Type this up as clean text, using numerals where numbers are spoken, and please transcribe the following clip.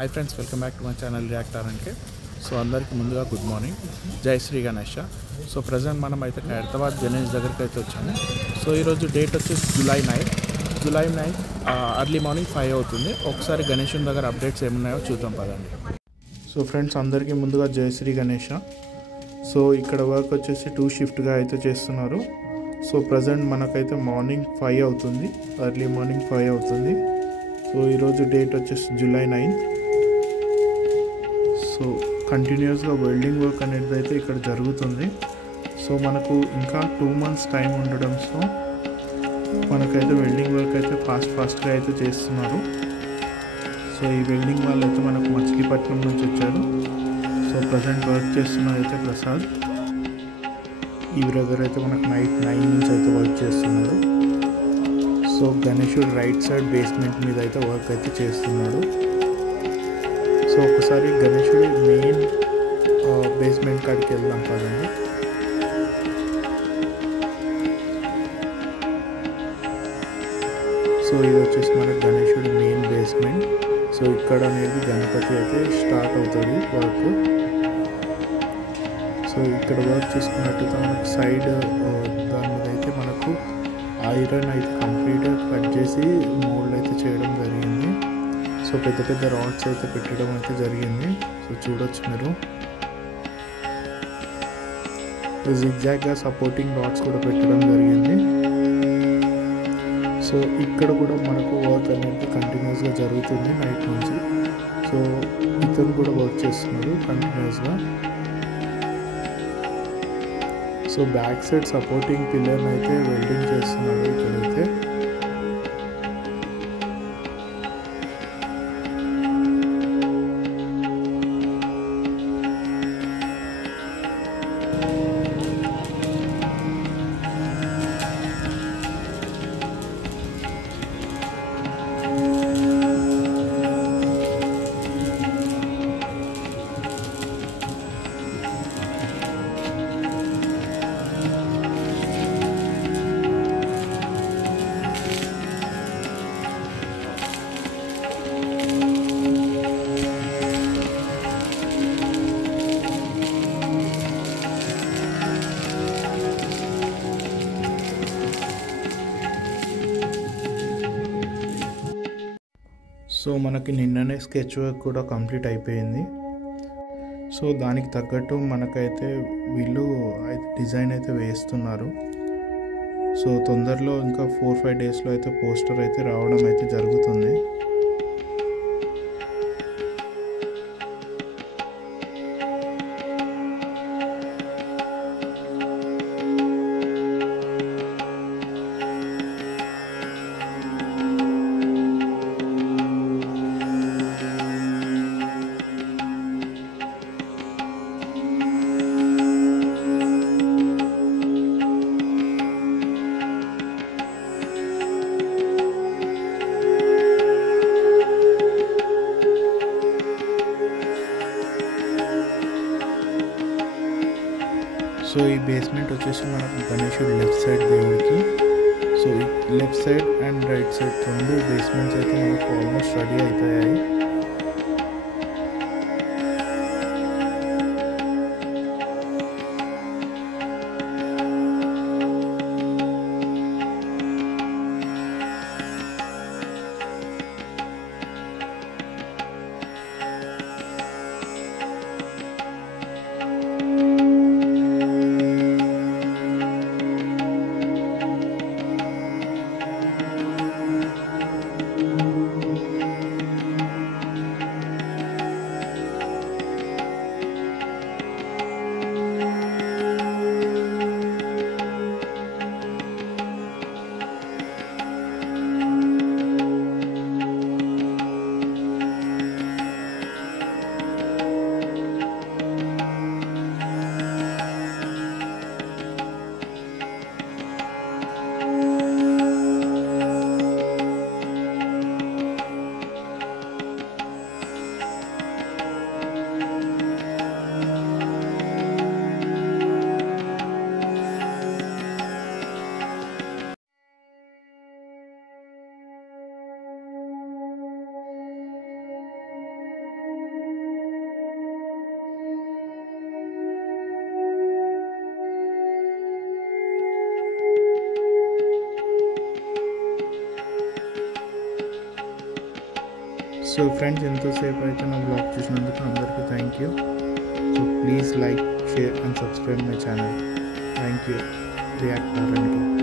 High friends welcome back to my channel react RK so अंदर की मुंदुगा good morning जय श्री गणेश सो present మనం అయితే హైదరాబాద్ గణేష్ దగ్గరికి అయితే వచ్చాము సో ఈ రోజు డేట్ వచ్చేసి జూలై 9 ఎర్లీ మార్నింగ్ 5 అవుతుంది ఒకసారి గణేషుని దగ్గర అప్డేట్స్ ఏమున్నాయో చూద్దాం పదండి సో ఫ్రెండ్స్ అందరికీ ముందుగా జై శ్రీ గణేష్ సో ఇక్కడ వర్క్ వచ్చేసి 2 షిఫ్ట్ గా అయితే చేస్తున్నారు సో ప్రెజెంట్ మనకైతే మార్నింగ్ 5 అవుతుంది ఎర్లీ మార్నింగ్ 5 అవుతుంది సో ఈ రోజు డేట్ వచ్చేసి జూలై 9 సో కంటిన్యూస్గా వెల్డింగ్ వర్క్ అనేది అయితే ఇక్కడ జరుగుతుంది సో మనకు ఇంకా 2 మంత్స్ టైం ఉండడం సో మనకైతే వెల్డింగ్ వర్క్ అయితే ఫాస్ట్గా అయితే చేస్తున్నారు సో ఈ వెల్డింగ్ వాళ్ళు అయితే మనకు మచిలీపట్నం నుంచి వచ్చారు సో ప్రజెంట్ వర్క్ చేస్తున్నారు అయితే ప్రసాద్ ఈ బ్రదర్ అయితే మనకు నైట్ 9 నుంచి అయితే వర్క్ చేస్తున్నారు సో గణేశుడు రైట్ సైడ్ బేస్మెంట్ మీద అయితే వర్క్ అయితే చేస్తున్నాడు సో ఒకసారి గణేశుడి మెయిన్ బేస్మెంట్ కాడికి వెళ్దాం పదండి సో ఇది వచ్చేసి మన గణేశుడి మెయిన్ బేస్మెంట్ సో ఇక్కడ అనేది గణపతి అయితే స్టార్ట్ అవుతుంది వర్క్ సో ఇక్కడ వర్క్ చూసుకున్నట్టయితే మనకు సైడ్ దాని మీద అయితే మనకు ఐరన్ అయితే కంప్లీట్గా కట్ చేసి మోల్డ్ అయితే చేయడం జరిగింది సో పెద్ద రాడ్స్ అయితే పెట్టడం అయితే జరిగింది సో చూడొచ్చు మీరు జిగ్జాగ్గా సపోర్టింగ్ రాడ్స్ కూడా పెట్టడం జరిగింది సో ఇక్కడ కూడా మనకు వర్క్ అనేది కంటిన్యూస్గా జరుగుతుంది నైట్ నుంచి సో ఇతను కూడా వర్క్ చేస్తున్నాడు కంటిన్యూస్గా సో బ్యాక్ సైడ్ సపోర్టింగ్ పిల్లర్ని అయితే వెల్డింగ్ చేస్తున్నాడు ఇక్కడైతే సో మనకి నిన్ననే స్కెచ్ వర్క్ కూడా కంప్లీట్ అయిపోయింది సో దానికి తగ్గట్టు మనకైతే వీళ్ళు డిజైన్ అయితే వేస్తున్నారు సో తొందరలో ఇంకా 4-5 డేస్లో అయితే పోస్టర్ అయితే రావడం అయితే జరుగుతుంది సో ఈ బేస్మెంట్ వచ్చేసి మనకు గణేశుడు లెఫ్ట్ సైడ్ దేవుడికి so left side and right side 2 basements అయితే మనకు ఆల్మోస్ట్ రెడీ అవుతాయి సో ఫ్రెండ్స్, ఎంతసేపు అయితే నా బ్లాగ్ చూసినందుకు అందరికీ thank you. So please like, share and subscribe my channel. Thank you. React